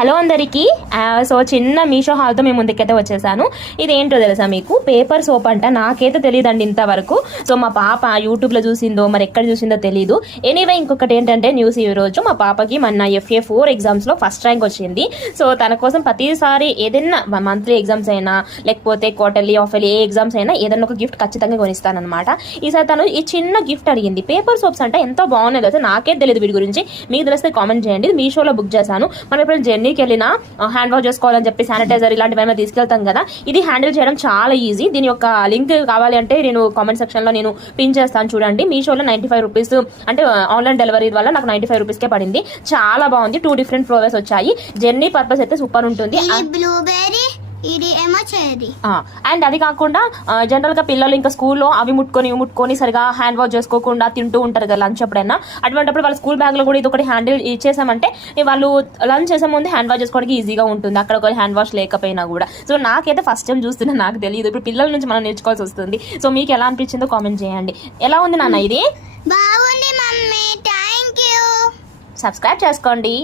Hello అందరికీ. So చిన్న మీషో హాల్తో మేము ముందుకైతే వచ్చేసాను. ఇదేంటో తెలుసా మీకు? పేపర్ సోప్ అంట. నాకైతే తెలియదండి ఇంతవరకు. సో మా పాప యూట్యూబ్లో చూసిందో మరి ఎక్కడ చూసిందో తెలియదు. ఎనీవే ఇంకొకటి ఏంటంటే న్యూస్ ఈ రోజు మా పాపకి మన FA4 ఎగ్జామ్స్లో ఫస్ట్ ర్యాంక్ వచ్చింది. సో తన కోసం ప్రతిసారి ఏదైనా మంత్లీ ఎగ్జామ్స్ అయినా లేకపోతే క్వార్టర్లీ హాఫర్లీ ఏ ఎగ్జామ్స్ అయినా ఏదైనా ఒక గిఫ్ట్ ఖచ్చితంగా కొనిస్తానమాట. ఈసారి తను ఈ చిన్న గిఫ్ట్ అడిగింది. పేపర్ సోప్స్ అంటే ఎంతో బాగున్నాయి కదా, నాకే తెలియదు వీటి గురించి. మీకు తెలిస్తే కామెంట్ చేయండి. మీషోలో బుక్ చేశాను. మనం ఎప్పుడైనా జర్నీకి వెళ్ళినా హ్యాండ్ వాష్ చేసుకోవాలని చెప్పి శానిటైజర్ ఇలాంటివి ఏమైనా తీసుకెళ్తాం కదా, ఇది హ్యాండిల్ చేయడం చాలా ఈజీ. దీని యొక్క లింక్ కావాలి అంటే నేను కామెంట్ సెక్షన్ లో నేను పిన్ చేస్తాను, చూడండి. మీషోలో 95 రూపీస్ అంటే ఆన్లైన్ డెలివరీ వల్ల నాకు 95 రూపీస్కే పడింది. చాలా బాగుంది. 2 డిఫరెంట్ ఫ్లేవర్స్ వచ్చాయి. జర్నీ పర్పస్ అయితే సూపర్ ఉంటుంది. బ్లూబెర్రీ, ఇది ఏమో చెర్రీ. అండ్ అది కాకుండా జనరల్ గా పిల్లలు ఇంకా స్కూల్లో అవి ముట్టుకొని సరిగా హ్యాండ్ వాష్ చేసుకోకుండా తింటూ ఉంటారు కదా లంచ్ అప్పుడైనా. అటువంటిప్పుడు వాళ్ళ స్కూల్ బ్యాగ్ లో కూడా ఇది ఒకటి హ్యాండిల్ ఇచ్చేసామంటే వాళ్ళు లంచ్ చేసే ముందు హ్యాండ్ వాష్ చేసుకోవడానికి ఈజీగా ఉంటుంది, అక్కడ ఒక హ్యాండ్ వాష్ లేకపోయినా కూడా. సో నాకైతే ఫస్ట్ టైం చూస్తున్నా, నాకు తెలియదు. ఇప్పుడు పిల్లల నుంచి మనం నేర్చుకోవాల్సి వస్తుంది. సో మీకు ఎలా అనిపించిందో కామెంట్ చేయండి. ఎలా ఉంది నాన్న ఇది? బాగుంది మమ్మీ, థ్యాంక్ యూ. సబ్స్క్రైబ్ చేసుకోండి.